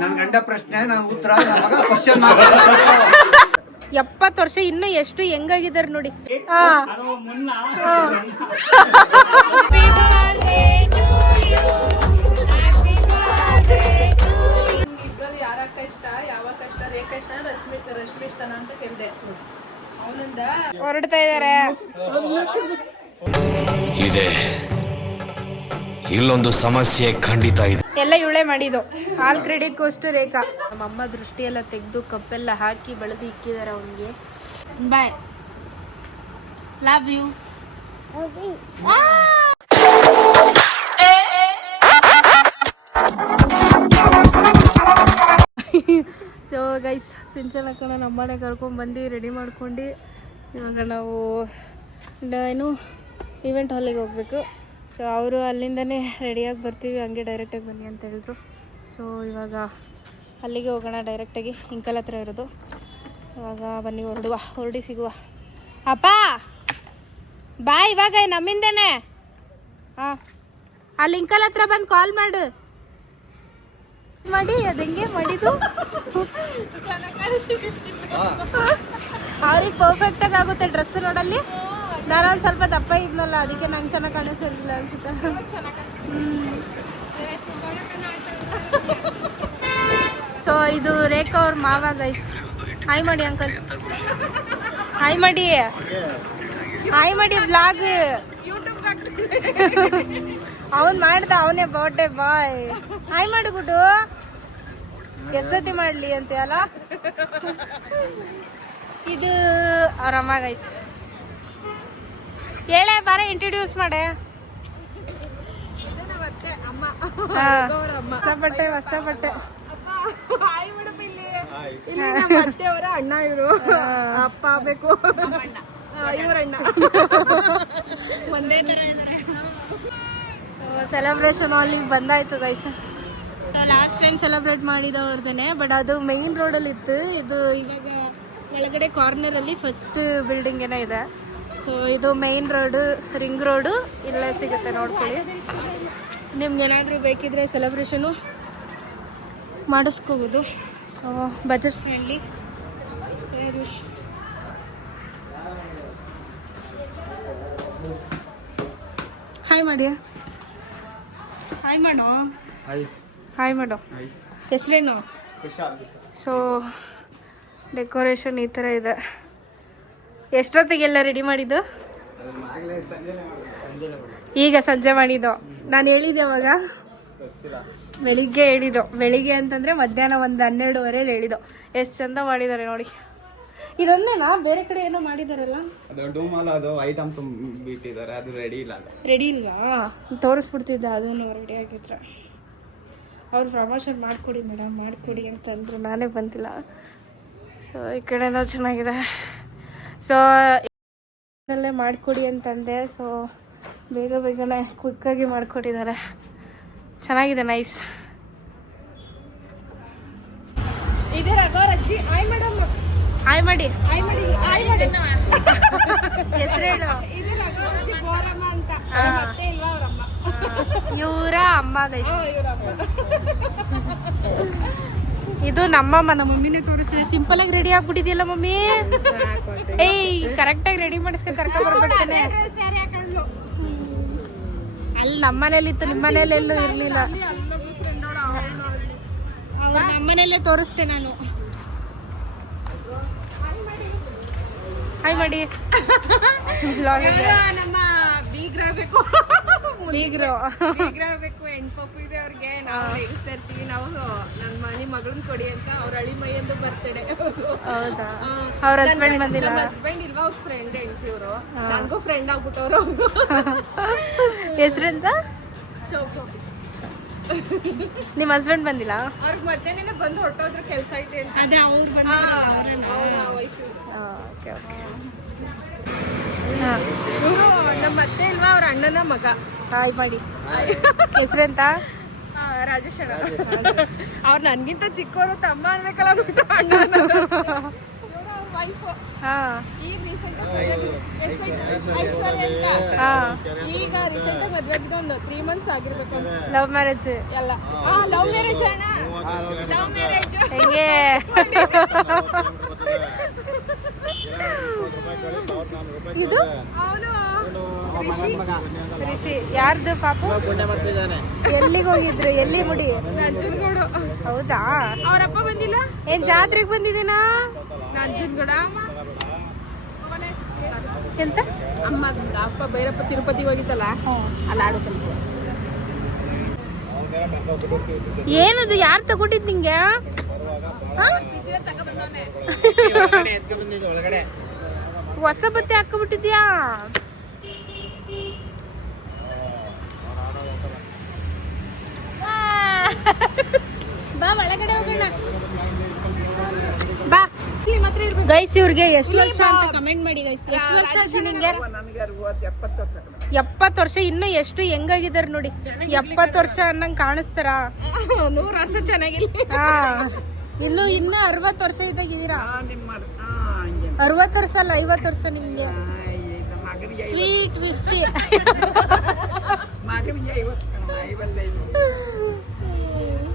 ನನ್ ಗಂಡ ಪ್ರಶ್ನೆ ನಾನು ಉತ್ತರ ನನ್ನ ಮಗ ಕ್ವಶನ್ 70 ವರ್ಷ ಇನ್ನು ಎಷ್ಟು ಹೆಂಗಾಗಿದ್ದಾರೆ ನೋಡಿ. ಯಾರಕ್ಕ ಇಷ್ಟ, ಯಾವಾಗ ಇಷ್ಟ, ರೇಖಾ ಇಷ್ಟ, ರಶ್ಮಿ ಇಷ್ಟನ ಅಂತ ಕೇಳಿದೆ. ಅವನಿಂದ ಹೊರಡ್ತಾ ಇದಾರೆ. ಇದೆ ಇಲ್ಲೊಂದು ಸಮಸ್ಯೆ ಖಂಡಿತ ಇದೆ. ಎಲ್ಲ ಇವಳೆ ಮಾಡಿದ್ದು. ಆಲ್ ಕ್ರೆಡಿಟ್ ಗೋಸ್ಟು ರೇಖಾ. ನಮ್ಮಮ್ಮ ದೃಷ್ಟಿ ಎಲ್ಲ ತೆಗೆದು ಕಪ್ಪೆಲ್ಲ ಹಾಕಿ ಬೆಳೆದು ಇಕ್ಕಿದ್ದಾರೆ ಅವನಿಗೆ. ಬಾಯ್, ಲವ್ ಯು. ಸೊ ಗೈಸ್, ಸಿಂಚನಕ್ಕನ ನಮ್ಮನೆ ಕರ್ಕೊಂಡು ಬಂದು ರೆಡಿ ಮಾಡ್ಕೊಂಡು ಇವಾಗ ನಾವು ಏನು ಇವೆಂಟ್ ಹಾಲಿಗೆ ಹೋಗಬೇಕು. ಸೊ ಅವರು ಅಲ್ಲಿಂದನೇ ರೆಡಿಯಾಗಿ ಬರ್ತೀವಿ, ಹಂಗೆ ಡೈರೆಕ್ಟಾಗಿ ಬನ್ನಿ ಅಂತ ಹೇಳಿದ್ರು. ಸೊ ಇವಾಗ ಅಲ್ಲಿಗೆ ಹೋಗೋಣ, ಡೈರೆಕ್ಟಾಗಿ ಇಂಕಲ್ ಹತ್ರ ಇರೋದು. ಇವಾಗ ಬನ್ನಿ ಹೊರಡಿ ಸಿಗುವ. ಅಪ್ಪ ಬಾ, ಇವಾಗ ನಮ್ಮಿಂದೇನೆ. ಹಾಂ, ಅಲ್ಲಿ ಇಂಕಲ್ ಹತ್ರ ಬಂದು ಕಾಲ್ ಮಾಡು. ಮಾಡಿ ಅದು ಹೆಂಗೆ ಮಾಡಿದ್ದು ಅವ್ರಿಗೆ ಪರ್ಫೆಕ್ಟಾಗಿ ಆಗುತ್ತೆ ಡ್ರೆಸ್ ನೋಡಲ್ಲಿ. ನಾನೊಂದು ಸ್ವಲ್ಪ ದಪ್ಪ ಇದ್ನಲ್ಲ, ಅದಕ್ಕೆ ನಂಗೆ ಚೆನ್ನಾಗಿ ಕಾಣಿಸೋದಿಲ್ಲ ಅನ್ಸುತ್ತೆ. ಸೊ ಇದು ರೇಖಾ ಅವ್ರ ಮಾವ ಗೈಸ್. ಹಾಯ್ ಮಾಡಿ ಅಂಕಲ್, ಹಾಯ್ ಮಾಡಿ, ಹಾಯ್ ಮಾಡಿ. ವ್ಲಾಗ್ ಅವನ್ ಮಾಡ್ದ, ಅವನೇ ಬರ್ಡೇ ಬಾಯ್. ಹಾಯ್ ಮಾಡು ಗುಡ್ಡು. ಎಸ್ಸತಿ ಮಾಡ್ಲಿ ಅಂತ ಅಲ್ಲ. ಇದು ಅವ್ರ ಅಮ್ಮ ಗೈಸ್. ಹೇಳೇ ಬಾರ, ಇಂಟ್ರೊಡ್ಯೂಸ್ ಮಾಡೆ. ಹೊಸ ಬಟ್ಟೆ ಅವರ ಅಣ್ಣ, ಇವರು ಅಪ್ಪ ಬೇಕು, ಇವರಣ್ಣ ಒಂದೇ ತರ ಇದ್ದಾರೆ. ಸೆಲೆಬ್ರೇಷನ್ ಹಾಲಿಗೆ ಬಂದಾಯ್ತು guys. So last time celebrate ಮಾಡಿದವ್ರದೇ, ಬಟ್ ಅದು ಮೇನ್ ರೋಡಲ್ಲಿ ಇತ್ತು. ಇದು ಇವಾಗ ಒಳಗಡೆ ಕಾರ್ನರಲ್ಲಿ ಫಸ್ಟ್ ಬಿಲ್ಡಿಂಗ್ ಏನೋ ಇದೆ. ಸೊ ಇದು ಮೇನ್ ರೋಡು, ರಿಂಗ್ ರೋಡು ಇಲ್ಲೇ ಸಿಗುತ್ತೆ, ನೋಡ್ಕೊಳ್ಳಿ. ನಿಮ್ಗೇನಾದರೂ ಬೇಕಿದ್ರೆ ಸೆಲೆಬ್ರೇಷನು ಮಾಡಿಸ್ಕೋಬೋದು. So budget friendly. ಹಾಯ್ ಮಾಡಿ, ಹಾಯ್ ಮಾಡೋ, ಹಾಯ್ ಮಾಡೋ. ಹೆಸರೇನು? ಸೊ ಡೆಕೋರೇಷನ್ ಈ ಥರ ಇದೆ. ಎಷ್ಟೊತ್ತಿಗೆಲ್ಲ ರೆಡಿ ಮಾಡಿದ್ದು? ಈಗ ಸಂಜೆ ಮಾಡಿದ್ದು. ನಾನು ಹೇಳಿದ್ದೆ ಅವಾಗ, ಬೆಳಿಗ್ಗೆ ಹೇಳಿದ್ದು. ಬೆಳಿಗ್ಗೆ ಅಂತಂದರೆ ಮಧ್ಯಾಹ್ನ ಒಂದು 12:30 ಹೇಳಿದ್ದು. ಎಷ್ಟು ಚಂದ ಮಾಡಿದ್ದಾರೆ ನೋಡಿ. ಇದೊಂದೇನಾ, ಬೇರೆ ಕಡೆ ಏನೋ ಮಾಡಿದಾರಲ್ಲ? ಅದು ಡೂಮಲ್ಲ, ಅದು ಐಟಮ್ ಬಿಟ್ಟಿದ್ದಾರೆ, ಅದು ರೆಡಿ ಇಲ್ಲ. ರೆಡಿ ಇಲ್ವಾ? ತೋರಿಸ್ಬಿಡ್ತಿದ್ದೆ ಅದನ್ನು ರೆಡಿ ಆಗಿದ್ರೆ. ಅವ್ರು ಪ್ರಮೋಷನ್ ಮಾಡಿಕೊಡಿ ಮೇಡಮ್, ಮಾಡಿಕೊಡಿ ಅಂತಂದ್ರು, ನಾನೇ ಬಂದಿಲ್ಲ. ಸೊ ಈ ಕಡೆನೂ ಚೆನ್ನಾಗಿದೆ. ಸೊ ಇದಲ್ಲೇ ಮಾಡಿಕೊಡಿ ಅಂತಂದೆ. ಸೊ ಬೇಗನೆ ಕ್ವಿಕ್ಕಾಗಿ ಮಾಡಿಕೊಟ್ಟಿದ್ದಾರೆ. ಚೆನ್ನಾಗಿದೆ, ನೈಸ್. ಹಾಯ್ ಮಾಡಿ, ಹೆಸರೇನು? ಇವರ ಅಮ್ಮ ಗೈಸ್. ಇದು ನಮ್ಮಮ್ಮ. ನಮ್ಮ ಮಮ್ಮಿನೇ ತೋರಿಸ್ತಾರೆ. ಸಿಂಪಲ್ ಆಗಿ ರೆಡಿ ಆಗ್ಬಿಟ್ಟಿದ್ಯಲ್ಲ ಮಮ್ಮಿ. ಏಯ್, ಕರೆಕ್ಟಾಗಿ ರೆಡಿ ಮಾಡಿಸ್ಕೊಂಡು ಕರ್ಕೊಂಡ್ ಬರ್ಬೇಕೇನೆ. ಅಲ್ಲಿ ನಮ್ಮ ಮನೇಲಿ ಇತ್ತು, ನಿಮ್ಮ ಮನೇಲಿ ಎಲ್ಲೂ ಇರ್ಲಿಲ್ಲ. ನಮ್ಮ ಮನೆಯಲ್ಲೇ ತೋರಿಸ್ತೆ ನಾನು. ಹಾಯ್ ಮಾಡಿ. ನಮ್ಮ ಬೀಗ್ರಾಗಬೇಕು, ಬೀಗ್ರು ಹೆಣ್ಪಪ್ಪು ಇದೆ ಅವ್ರಿಗೆ. ನಾವು ಹೇಗಿಸ್ತಾ ಇರ್ತೀವಿ. ನಾವು ನನ್ನ ಮನೆ ಮಗಳನ್ನ ಕೊಡಿ ಅಂತ ಅವ್ರ ಹಳಿ ಮೈಯಂದು ಬರ್ತಡೆ. ಹೌದಾ? ಅವ್ರ ಹಸ್ಬೆಂಡ್ ಬಂದಿಲ್ಲ? ಹಸ್ಬೆಂಡ್ ಇಲ್ವಾ, ಅವ್ರ ಫ್ರೆಂಡ್ ಹೆಂಡ್ತಿ ಇವರು. ನನಗೂ ಫ್ರೆಂಡ್ ಆಗ್ಬಿಟ್ಟವ್ರು. ಹೆಸ್ರೆಂತ? ನಿಮ್ಮ ಹಸ್ಬೆಂಡ್ ಬಂದಿಲ್ಲ? ಅವ್ರಿಗೆ ಮಧ್ಯಾಹ್ನ ಬಂದು ಹೊರಟೋದ್ರ ಕೆಲಸ ಐತೆ ಅಂತ. ಅದೇ ಅವ್ರು ಬಂದ. ಇವರು ನಮ್ಮ ಅತ್ತೆ ಇಲ್ವಾ, ಅವ್ರ ಅಣ್ಣನ ಮಗ. ಹಾಯ್ ಮಾಡಿ. ಹೆಸ್ರೆಂತ? ರಾಜೇಶ್ ಅಣ್ಣ. ಅವ್ರು ನನ್ಗಿಂತ ಚಿಕ್ಕವರು, ತಮ್ಮ ಅನ್ಬೇಕಲ್ಲ ಅಣ್ಣ. ವೈಫ್ ಹಾ ಈಗ ರೀಸೆಂಟ್ ಐಶ್ವರ್ಯ ಅಂತ ಹಾ ಈಗ ರೀಸೆಂಟ್ ಮದ್ವೆ ಆಗಿದ್ದು ಒಂದು 3 months ಆಗಿರ್ಬೇಕು ಅನ್ಸುತ್ತೆ ಲವ್ ಮ್ಯಾರೇಜ್ ಎಲ್ಲ ಲವ್ ಮ್ಯಾರೇಜ್ ಅಣ್ಣ ಲವ್ ಮ್ಯಾರೇಜ್ ಹೆಂಗೆ ಇದು ಅವನು ರಿಷಿ ಯಾರ್ದು ಪಾಪು ಎಲ್ಲಿಗೆ ಹೋಗಿದ್ರು ಎಲ್ಲಿ ಮುಡಿ ನಂಜನಗೂಡು ಹೌದಾ ಅವರಪ್ಪ ಬಂದಿಲ್ಲ ಏನ್ ಜಾತ್ರೆಗೆ ಬಂದಿದ್ದೀನಾ ನಂಜನಗೂಡ ಎಂತ ಅಮ್ಮ ಅಪ್ಪ ಭೈರಪ್ಪ ತಿರುಪತಿಗೆ ಹೋಗಿತ್ತಲ್ಲ ಅಲ್ಲಿ ಆಡು ಕಲ್ತು ಏನದು ಯಾರು ತಗೊಂಡಿದ್ ನಿಂಗೆ ಹೊಸ ಬಟ್ಟೆ ಹಾಕೊಂಡ್ಬಿಟ್ಟಿದ್ಯಾ ಬಾ ಒಳಗಡೆ ಹೋಗೋಣ ಬಾ ನಿಮ್ಮ ಹತ್ರ ಇರ್ಬೇಕು ಗೈಸ್ ಇವ್ರಿಗೆ ಎಷ್ಟು ವರ್ಷ ಅಂತ ಕಮೆಂಟ್ ಮಾಡಿ ಗೈಸ್ ಎಷ್ಟು ವರ್ಷ ಆಯ್ತು ನಿಂಗೆ 70 ವರ್ಷ ಇನ್ನು ಎಷ್ಟು ಹೆಂಗಾಗಿದಾರೆ ನೋಡಿ 70 ವರ್ಷ ಅನ್ನಂಗ್ ಕಾಣಿಸ್ತಾರ 100 ವರ್ಷ ಚೆನ್ನಾಗಿಲ್ಲ ಹಾ ಇನ್ನು 60 ವರ್ಷ ಇದ್ದಾಗಿದ್ದೀರಾ 60 ವರ್ಷ ಅಲ್ಲ 50 ವರ್ಷ ನಿಮ್ಗೆ ಸ್ವೀಟ್ 50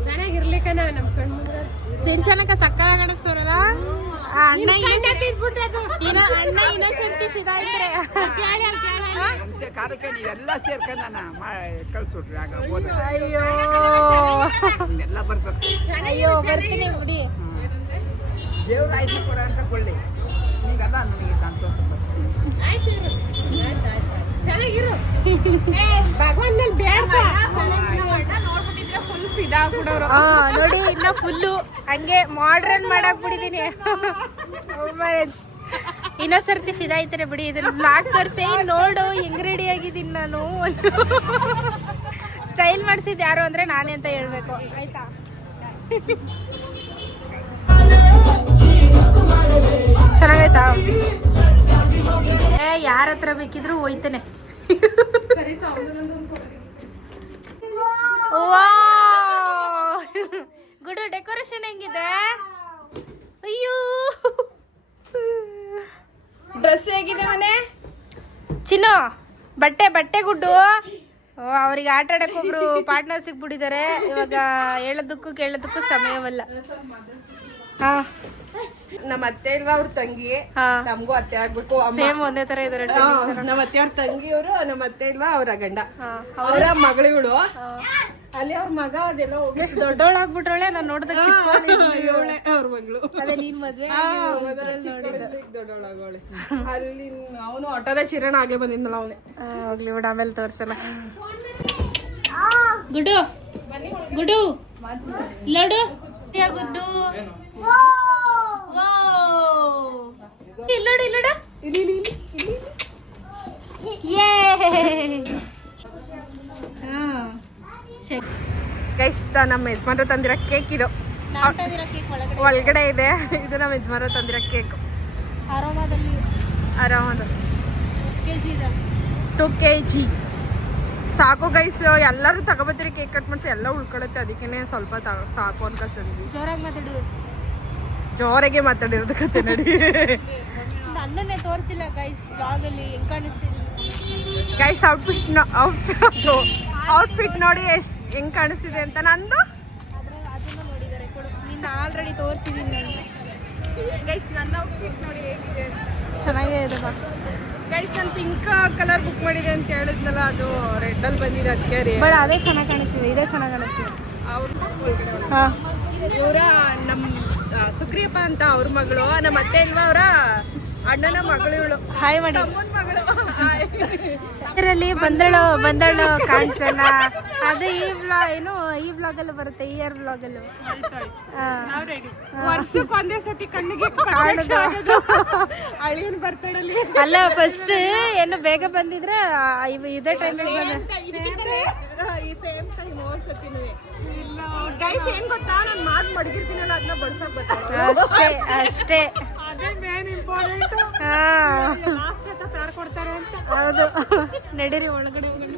ಚೆನ್ನಾಗಿರ್ಲಿಕ್ಕನ ನಮ್ ಕಣ್ಣು ಸಿಂಚನಕ ಸಕ್ಕಲ ಕಾಣಿಸ್ತವ್ರಲ್ಲ ಅಣ್ಣ ಇನ್ನೊಂದ್ಸರ್ತಿ ಫಿದಾ ಇದ್ರೆ ಕಾರ್ಯಕ್ಕೆ ನೀವೆಲ್ಲ ಸೇರ್ಕೊಂಡು ಕಳ್ಸ್ಬಿಟ್ರಿ ಆಗ ಹೋದ ಅಯ್ಯೋ ಎಲ್ಲ ಬರ್ತಾರೆ ಅಯ್ಯೋ ಬರ್ತೀನಿ ಬಿಡಿ ದೇವ್ರ ಆಯ್ತು ಕೊಡ ಅಂತ ಕೊಳ್ಳಿ ನೀವೆಲ್ಲ ನನಗೆ ಸಂತೋಷ ಚೆನ್ನಾಗಿರು ಭಗವಾನ್ ಮೇಲೆ ಬೇಡ ನೋಡ್ಬಿಟ್ಟಿದ್ರೆ ಫುಲ್ ಫಿದಾ ಆಗ್ಬಿಡೋರು ಹಾ ನೋಡಿ ಇನ್ನ ಫುಲ್ಲು ಹಂಗೆ ಮಾಡ್ರನ್ ಮಾಡಕ್ ಬಿಡಿದೀನಿ ಇನ್ನೊಂದ್ಸರ್ತಿ ಫಿದಾ ಐತಾರೆ ಬಿಡಿ ಇದನ್ನ ಬ್ಲಾಕ್ ತೋರಿಸಿ ನೋಡು ಹೆಂಗ್ ರೆಡಿ ಆಗಿದ್ದೀನಿ ನಾನು ಸ್ಟೈಲ್ ಮಾಡಿಸಿದ್ ಯಾರು ಅಂದ್ರೆ ನಾನೇ ಅಂತ ಹೇಳ್ಬೇಕು ಆಯ್ತಾ ಚೆನ್ನಾಗೈತಾ ಯಾರ ಹತ್ರ ಬೇಕಿದ್ರು ಹೋಯ್ತಾನೆ ಗುಡು ಡೆಕೋರೇಷನ್ ಹೆಂಗಿದೆ ಅಯ್ಯೋ ಡ್ರೆಸ್ ಹೇಗಿದೆ ಮನೆ ಚಿನ್ನು ಬಟ್ಟೆ ಗುಡ್ಡು ಅವ್ರಿಗೆ ಆಟ ಆಡಕ್ ಒಬ್ರು ಪಾರ್ಟ್ನರ್ ಸಿಕ್ಬಿಟ್ಟಿದ್ದಾರೆ ಇವಾಗ ಹೇಳೋದಕ್ಕೂ ಕೇಳೋದಕ್ಕೂ ಸಮಯವಲ್ಲ ಹಾ ನಮ್ಮ ಅತ್ತೆ ಇಲ್ವಾ ಅವ್ರ ತಂಗಿ ಹಾ ನಮಗೂ ಅತ್ತೆ ಆಗ್ಬೇಕು ಸೇಮ್ ಒಂದೇ ತರ ಇದಾರೆ ನಮ್ಮ ಅತ್ತೆ ಅವ್ರ ತಂಗಿಯವರು ನಮ್ಮ ಅತ್ತೆ ಇಲ್ವಾ ಅವ್ರ ಗಂಡ ಅವರ ಮಗಳಿಗಳು ಅಲ್ಲಿ ಅವ್ರ ಮಗ ಅದೆಲ್ಲ ಹೋಗಿ ಎಷ್ಟು ದೊಡ್ಡವಳಾಗ್ಬಿಟ್ರಳೆ ನಾನು ನೋಡಿದ ಇವಳೆ ಅವ್ರ ಮಗಳು ಅದೇ ನೀನ್ ಮದ್ವೆ ದೊಡ್ಡವಳಾಗೋಳೆ ಅಲ್ಲಿ ಅವನು ಆಟೋದ ಚಿರಣ ಆಗೇ ಬಂದಿದ್ನಲ್ಲ ಅವನೇ ಹೋಗ್ಲಿ ಬಿಡ ಆಮೇಲೆ ತೋರ್ಸಲ್ಲ ಗುಡು ಗುಡು ಲಡು ಗುಡ್ಡು ಇಲ್ಲೋಡು ಇಲ್ಲೋಡು ಗೈಸ್ ನಮ್ಮ ಯಜಮಾನ್ರು ತಂದಿರೋ ಕೇಕ್ ಇದು ಒಳಗಡೆ ಇದೆ ಇದು ನಮ್ಮ ಯಜಮಾನ್ರು ತಂದಿರೋ ಕೇಕ್ ಆರಾಮದಲ್ಲಿ ಆರಾಮದ ಕೆಜಿ 2 kg ಸಾಕು ಗೈಸ್ ಎಲ್ಲರೂ ತಗೋಬತ್ತೀರಿ ಕೇಕ್ ಕಟ್ ಮಾಡಿಸಿ ಎಲ್ಲ ಉಳ್ಕೊಳುತ್ತೆ ಅದಕ್ಕೇನೆ ಸ್ವಲ್ಪ ಸಾಕು ಅನ್ಕೊಳ್ತೀವಿ ಜೋರಾಗಿ ಮಾತಾಡು ಜೋರಾಗೆ ಮಾತಾಡಿರೋದು ಕತೆ ನಡಿ ನನ್ನನ್ನೇ ತೋರಿಸಿಲ್ಲ ಗೈಸ್ ಬ್ಲಾಗ್ ಅಲ್ಲಿ ಹೆಂಗ್ ಕಾಣಿಸ್ತಿದೆ ಗೈಸ್ ಔಟ್ಫಿಟ್ ನೋಡಿ ಎಷ್ಟು ಹೆಂಗ್ ಕಾಣಿಸ್ತಿದೆ ಅಂತ ನಂದು ಅದನ್ನ ನೋಡಿದ್ದಾರೆ ನಿಂದ ಆಲ್ರೆಡಿ ತೋರಿಸಿದೀನಿ ನಾನು ಗೈಸ್ ನನ್ನ ಔಟ್ಫಿಟ್ ನೋಡಿ ಹೇಗಿದೆ ಚೆನ್ನಾಗೇ ಇದೆ ಬಾ ಗೈಸ್ ನಾನು ಪಿಂಕ್ ಕಲರ್ ಬುಕ್ ಮಾಡಿದೆ ಅಂತ ಹೇಳಿದ್ನಲ್ಲ ಅದು ರೆಡ್ ಅಲ್ಲಿ ಬಂದಿದೆ ಅದಕ್ಕೆ ರೀ ಬಟ್ ಅದೇ ಚೆನ್ನಾಗಿ ಕಾಣಿಸ್ತಿದೆ ಇದೇ ಚೆನ್ನಾಗಿ ಕಾಣಿಸ್ತಿದೆ ಅವ್ರು ಹಾ ಇವರ ನಮ್ಮ ಸುಗ್ರಿಯಪ್ಪ ಅಂತ ಅವ್ರ ಮಗಳು ನಮ್ಮ ಅತ್ತೆ ಇಲ್ವಾ ಅವರ ಅಣ್ಣನ ಮಗಳು ಇವಳು ಹಾಯ್ ಮಾಡಿ ತಮ್ಮನ ಮಗಳು ಇದರಲ್ಲಿ ಬಂದಳು ಕಾಂಚನ ಅದು ಈ ಬ್ಲಾಗ್ ಅಲ್ಲಿ ಬರುತ್ತೆ ಇಯರ್ ಬ್ಲಾಗ್ ಅಲ್ಲಿ ವರ್ಷಕ್ಕೆ ಒಂದೇ ಸತಿ ಕಣ್ಣಿಗೆ ಅಳಿಯನ್ ಬರ್ತಡಲ್ಲಿ ಅಲ್ಲ ಫಸ್ಟ್ ಏನು ಬೇಗ ಬಂದಿದ್ರೆ ಇದೇ ಟೈಮಿಗೆ ಈ ಸೇಮ್ ಟೈಮ್ ಹೋದ್ ಸತಿನೂ ಗೈಸ್ ಏನ್ ಗೊತ್ತಾ ನಾನು ಮಡಗಿರ್ತೀನಲ್ಲ ಅದನ್ನ ಬಡ್ಸಕ್ ಬರ್ತಾರೆ ಅಷ್ಟೇ ಅದೇ ಮೇನ್ ಇಂಪಾರ್ಟೆಂಟ್ ಹಾ ಲಾಸ್ಟ್ ಟಚ್ ಯಾರು ಕೊಡ್ತಾರೆ ಅಂತ ಹೌದು ನಡೀರಿ ಒಳಗಡೆ ಹೋಗೋಣ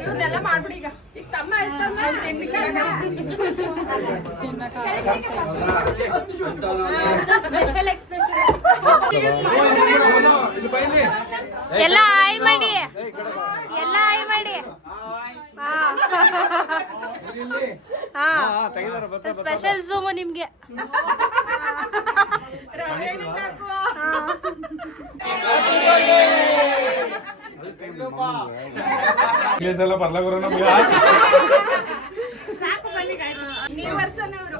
ಇವನ್ನೆಲ್ಲ ಮಾಡ್ಬಿಡಿ ಈಗ ಸ್ಪೆಷಲ್ ಎಕ್ಸ್ಪ್ರೆಷನ್ ಎಲ್ಲ ಆಯ್ ಮಾಡಿ ಎಲ್ಲ ಆಯ್ ಮಾಡಿ ಸ್ಪೆಷಲ್ ಝೂಮು ನಿಮ್ಗೆ ಎಲ್ಲ ಬರ್ಲಾಗೋರ ನಮ್ಗೆ ನೀವು ವರ್ಷನೇ ಅವರು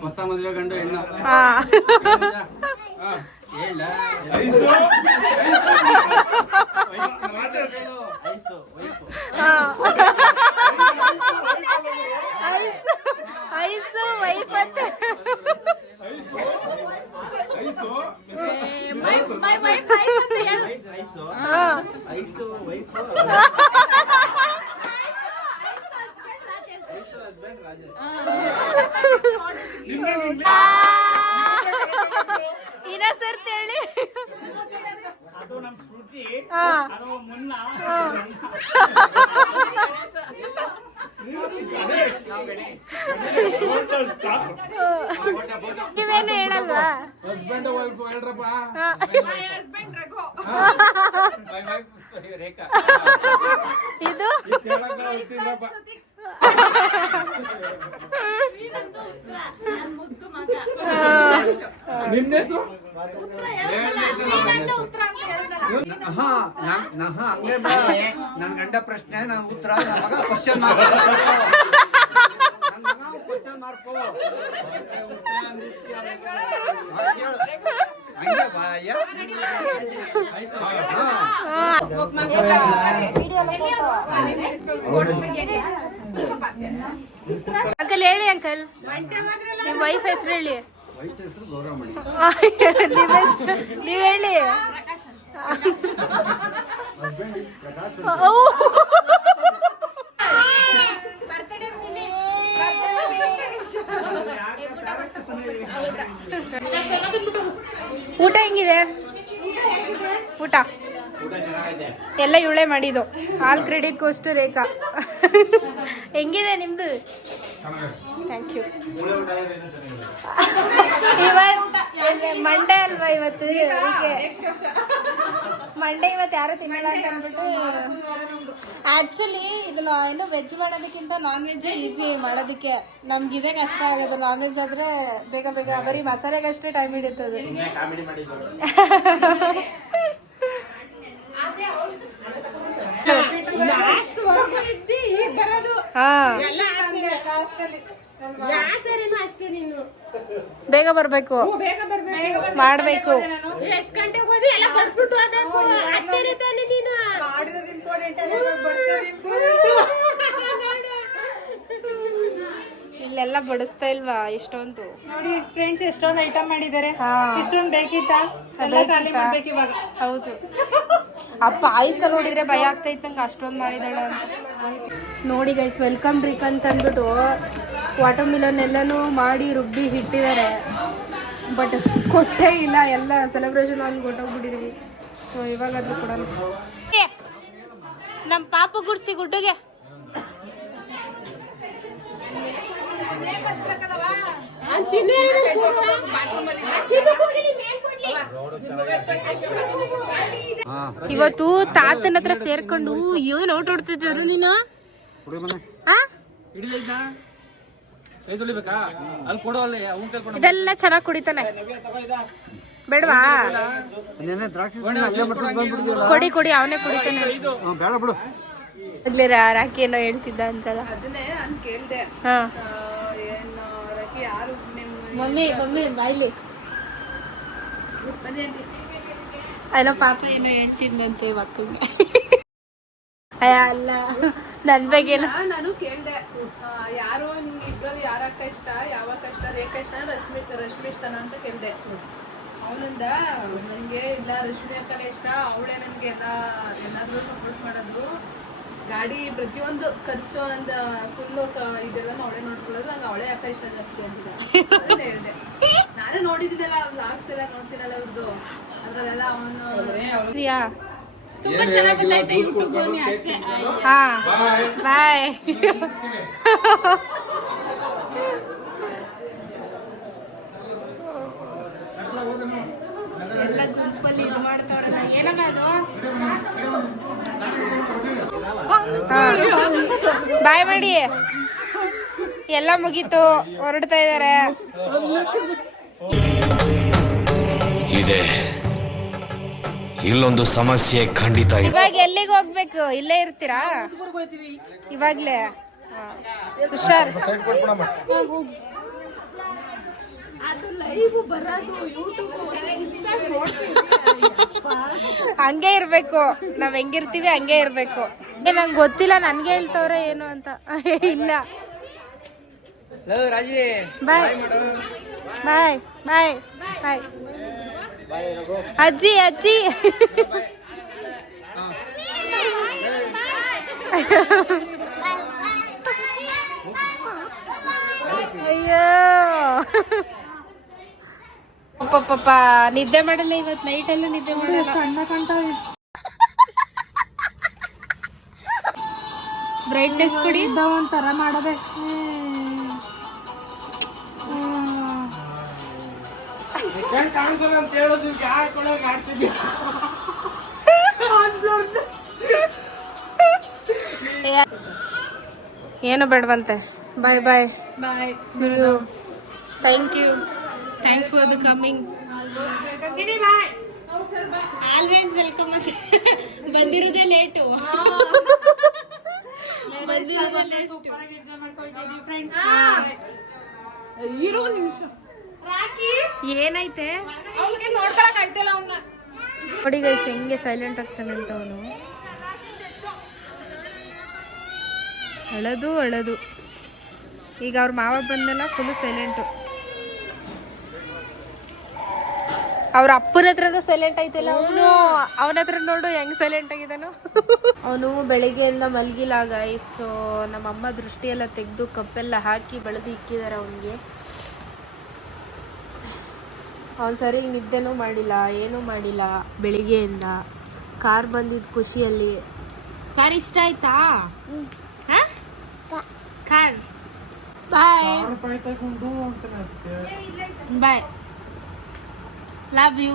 ಹೊಸ ಮದುವೆ ಗಂಡು ಹೆಣ್ಣು ಐಸು ವೈಫ್ ಅಂತ ಇನ್ನೊಂದ್ಸರ್ತಿ ಹೇಳಿ ನೀವೇನು ಹೇಳಲ್ವಾ ಹಸ್ಬೆಂಡ್ ವೈಫ್ ಹೇಳ್ರಪ್ಪ ಹಸ್ಬೆಂಡ್ ರಘು ಇದು ನಿನ್ನ ಹೆಸರು ಹಂಗೆ ನನ್ ಗಂಡ ಪ್ರಶ್ನೆ ನನ್ ಉತ್ತರ ನನ್ನ ಮಗ ಕ್ವಶನ್ ಮಾರ್ಕ್ ನನ್ನ ಮಗ ಕ್ವಶನ್ ಮಾರ್ಕ್ ಹಂಗೆ ಬಾಯ ಅಂಕಲ್ ಹೇಳಿ ಅಂಕಲ್ ನಿಮ್ ವೈಫ್ ಹೆಸರು ಹೇಳಿ ವೈಫ್ ಹೆಸರು ಗೌರವಮಣಿ ನೀವ್ ಹೇಳಿ ಹಸ್ಬೆಂಡ್ ಇಸ್ ಪ್ರಕಾಶ್ ಊಟ ಹೆಂಗಿದೆ ಊಟ ಎಲ್ಲ ಇವಳೆ ಮಾಡಿದ್ದು ಆಲ್ ಕ್ರೆಡಿಟ್ ಗೋಸ್ಟು ರೇಖಾ ಹೆಂಗಿದೆ ನಿಮ್ದು ಥ್ಯಾಂಕ್ ಯು ಮಂಡೇ ಅಲ್ವಾ ಇವತ್ತು ಅದಕ್ಕೆ ಮಂಡೇ ಇವತ್ತು ಯಾರು ತಿನ್ನಲ್ಲ ಅಂತ ಅಂದ್ಬಿಟ್ಟು ಆ್ಯಕ್ಚುಲಿ ಇದನ್ನ ಏನು ವೆಜ್ ಮಾಡೋದಕ್ಕಿಂತ ನಾನ್ ವೆಜ್ ಈಸಿ ಮಾಡೋದಕ್ಕೆ ನಮ್ಗಿದೆ ಕಷ್ಟ ಆಗೋದು ನಾನ್ ವೆಜ್ ಆದರೆ ಬೇಗ ಬೇಗ ಬರೀ ಮಸಾಲೆಗಷ್ಟೇ ಟೈಮ್ ಹಿಡಿತದೆ ಬೇಗ ಬರ್ಬೇಕು ಮಾಡ್ಬೇಕು ಎಷ್ಟು ಗಂಟೆಗೆ ಹೋದಿ ಎಲ್ಲ ಬಡ್ಸ್ಬಿಟ್ಟು ಹೋಗ್ಬೇಕು ಅತ್ತೇನೆ ತಾನೆ ನೀನು ಮಾಡಿರೋದು ಇಂಪಾರ್ಟೆಂಟ್ ಅಲ್ಲ ಬಡ್ಸೋದು ಇಲ್ಲೆಲ್ಲ ಬಡಿಸ್ತಾ ಇಲ್ವಾ ಇಷ್ಟೊಂದು ನೋಡಿ ಫ್ರೆಂಡ್ಸ್ ಎಷ್ಟೊಂದು ಐಟಮ್ ಮಾಡಿದ್ದಾರೆ ಇಷ್ಟೊಂದು ಬೇಕಿತ್ತಾ ಹೌದು ಆ ಪಾಯಸ ನೋಡಿದ್ರೆ ಭಯ ಆಗ್ತೈತೆ ನಂಗೆ ಅಷ್ಟೊಂದು ಮಾಡಿದಾಳೆ ಅಂತ ನೋಡಿ ಗೈಸ್ ವೆಲ್ಕಮ್ ಡ್ರಿಂಕ್ ಅಂತ ಅಂದ್ಬಿಟ್ಟು ವಾಟರ್ ಮಿಲನ್ ಎಲ್ಲನೂ ಮಾಡಿ ರುಬ್ಬಿ ಇಟ್ಟಿದ್ದಾರೆ ಬಟ್ ಕೊಟ್ಟೇ ಇಲ್ಲ ಎಲ್ಲ ಸೆಲೆಬ್ರೇಷನ್ ಅಲ್ಲಿ ಕೊಟ್ಟೋಗ್ಬಿಟ್ಟಿದೀವಿ ಸೊ ಇವಾಗಾದ್ರೂ ಕೊಡೋಣ ನಮ್ಮ ಪಾಪು ಗುಡ್ಸಿ ಗುಡ್ಡಗೆ ಇವತ್ತು ತಾತನ ಹತ್ರ ಸೇರ್ಕೊಂಡು ಏನ್ ಔಟ್ ಹೊಡ್ತಿದ್ರು ನೀನು ಇದೆಲ್ಲ ಚೆನ್ನಾಗಿ ಕುಡಿತಾನೆ ಬೇಡವಾ ಕೊಡಿ ಕೊಡಿ ಅವನೇ ಕುಡಿತಾನೆ ಆಗ್ಲೇ ರಾಕಿ ಏನೋ ಹೇಳ್ತಿದ್ದ ಅಂತಲ್ಲ ಹಾ ಮಮ್ಮಿ ಮಮ್ಮಿ ಬಾಯ್ಲಿ ಅಲ್ಲ ಪಾಪ ಏನೋ ಹೇಳ್ತಿದ್ದಂತೆ ಮಕ್ಕಳಿಗೆ ಅಲ್ಲ ನನ್ ಬಗ್ಗೆ ನಾನು ಕೇಳ್ದೆ ಯಾರು ನಿಮ್ಗೆ ಇಬ್ರಲ್ಲಿ ಯಾರ ಅಕ್ಕ ಇಷ್ಟ ಯಾವ ಅಕ್ಕ ಇಷ್ಟ ರೇಖಾ ಇಷ್ಟ ರಶ್ಮಿ ಇಷ್ಟನ ಅಂತ ಕೇಳ್ದೆ ಅವನಿಂದ ನಂಗೆ ಇಲ್ಲ ರಶ್ಮಿ ಅಕ್ಕನೇ ಇಷ್ಟ ಅವಳೇ ನನ್ಗೆ ಎಲ್ಲಾದ್ರೂ ಸಪೋರ್ಟ್ ಮಾಡೋದು ಗಾಡಿ ಪ್ರತಿಯೊಂದು ಖರ್ಚು ನಂದು ಫುಲ್ಲು ಇದೆಲ್ಲ ಅವಳೇ ನೋಡ್ಕೊಳ್ಳೋದು. ನಂಗೆ ಅವಳೇ ಅಕ್ಕ ಇಷ್ಟ ಜಾಸ್ತಿ ಅಂತಿದೆ. ಅದನ್ನೇ ಹೇಳಿದೆ. ನಾನೇ ನೋಡಿದ್ದೀನಲ್ಲ ವ್ಲಾಗ್ಸ್ ಎಲ್ಲ ನೋಡ್ತೀನಲ್ಲ ಅವ್ರದ್ದು, ಅದ್ರಲ್ಲೆಲ್ಲ ಅವನು ತುಂಬಾ ಚೆನ್ನಾಗಿ ಗೊತ್ತಾಯ್ತು ಯೂಟ್ಯೂಬ್ ಅಷ್ಟೇ. ಹಾ ಬಾಯ್. ಎಲ್ಲ ಗುಂಪಲ್ಲಿ ಇದು ಮಾಡ್ತಾವ್ರೆ. ಏನಮ್ಮ ಅದು? ಬಾಯ್ ಮಾಡಿ. ಎಲ್ಲ ಮುಗೀತು, ಹೊರಡ್ತಾ ಇದಾರೆ. ಇದೆ ಇಲ್ಲೊಂದು ಸಮಸ್ಯೆ ಖಂಡಿತ ಇದೆ. ಇವಾಗ ಎಲ್ಲಿಗೆ ಹೋಗ್ಬೇಕು? ಇಲ್ಲೇ ಇರ್ತೀರಾ ಇವಾಗ್ಲೇ? ಹುಷಾರ್. ಹೋಗಿ. ಹಂಗೆ ಇರ್ಬೇಕು, ನಾವ್ ಹೆಂಗಿರ್ತೀವಿ ಹಂಗೆ ಇರ್ಬೇಕು. ನಂಗೆ ಗೊತ್ತಿಲ್ಲ, ನನ್ಗೆ ಹೇಳ್ತವ್ರೆ ಏನು ಅಂತ. ಇಲ್ಲ ಬಾಯ್ ಬಾಯ್ ಬಾಯ್ ಬಾಯ್. ಅಜ್ಜಿ ಅಜ್ಜಿ ಅಯ್ಯೋ ಪಾಪ ನಿದ್ದೆ ಮಾಡಲ್ಲ ಇವತ್ತು, ನೈಟ್ ಎಲ್ಲ ನಿದ್ದೆ ಮಾಡಲ್ಲ. ಸಣ್ಣ ಕಾಣ್ತಾವೆ. ಬ್ರೈಟ್ನೆಸ್ ಕೊಡಿ ಒಂಥರ ಮಾಡದೆ. ಏನು ಬೇಡವಂತೆ. Bye bye bye. See you. Thank you. Thanks for the coming. Always welcome ಅಂತ. ಬಂದಿರೋದೇ ಲೇಟು. ಬಂದಿರೋದೇ ಲೇಟು. ಇರೋ ನಿಮಿಷ ಏನೈತೆ ಅವ್ನಿಗೆ ನೋಡ್ಕೊಳಕ್ ಆಯ್ತಲ್ಲ ಅವನ್ನ. ನೋಡಿ ಗೈಸ್ ಹೆಂಗೆ ಸೈಲೆಂಟ್ ಆಗ್ತಾನಂತ ಅವನು. ಅಳದು ಅಳದು. ಈಗ ಅವ್ರ ಮಾವ ಬಂದೆಲ್ಲ ಫುಲ್ ಸೈಲೆಂಟು. ಅವ್ರ ಅಪ್ಪನ ಹತ್ರನೂ ಸೈಲೆಂಟ್ ಆಯ್ತಲ್ಲ ಅವನು. ಅವನ ಹತ್ರ ನೋಡು ಹೆಂಗ್ ಸೈಲೆಂಟ್ ಆಗಿದ್ದಾನು. ಅವನು ಬೆಳಿಗ್ಗೆಯಿಂದ ಮಲಗಿಲ್ಲ ಗೈಸ್. ಸೊ ನಮ್ಮಮ್ಮ ದೃಷ್ಟಿ ಎಲ್ಲ ತೆಗೆದು ಕಪ್ಪೆಲ್ಲ ಹಾಕಿ ಬೆಳೆದು ಇಕ್ಕಿದ್ದಾರೆ ಅವನಿಗೆ. ಅವನು ಸರಿ ನಿದ್ದೆನೂ ಮಾಡಿಲ್ಲ, ಏನೂ ಮಾಡಿಲ್ಲ ಬೆಳಿಗ್ಗೆಯಿಂದ. ಕಾರ್ ಬಂದಿದ್ದು ಖುಷಿಯಲ್ಲಿ. ಕಾರ್ ಇಷ್ಟ ಆಯ್ತಾ? Car bye bye. Love you.